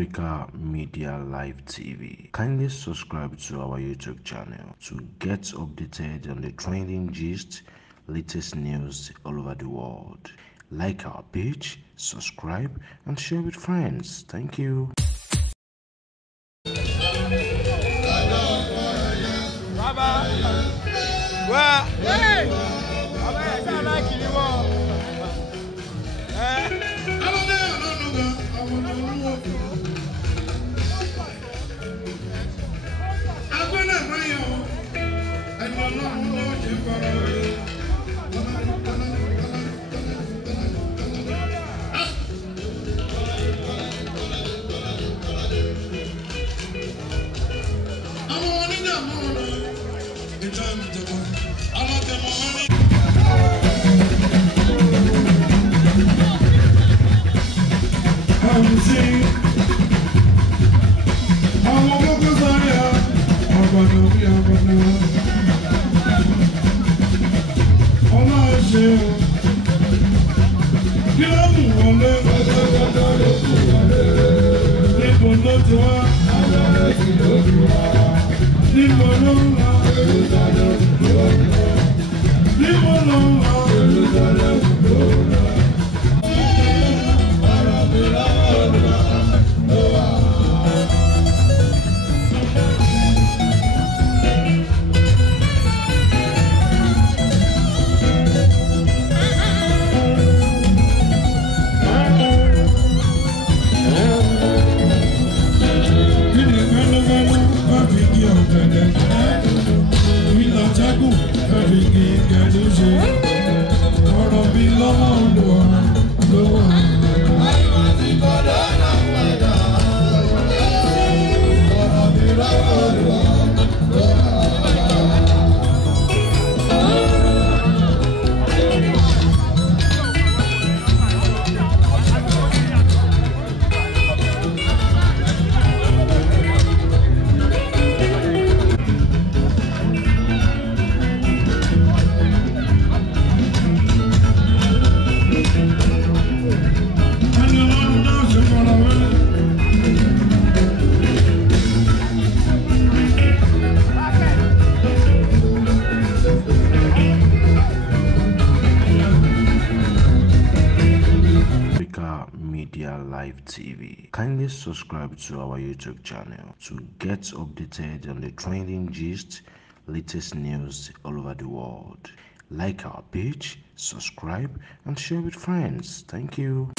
Africa Media Live TV. Kindly subscribe to our YouTube channel to get updated on the trending gist, latest news all over the world. Like our page, subscribe, and share with friends. Thank you. Media Live TV. Kindly subscribe to our YouTube channel to get updated on the trending gist, latest news all over the world. Like our page, subscribe, and share with friends. Thank you.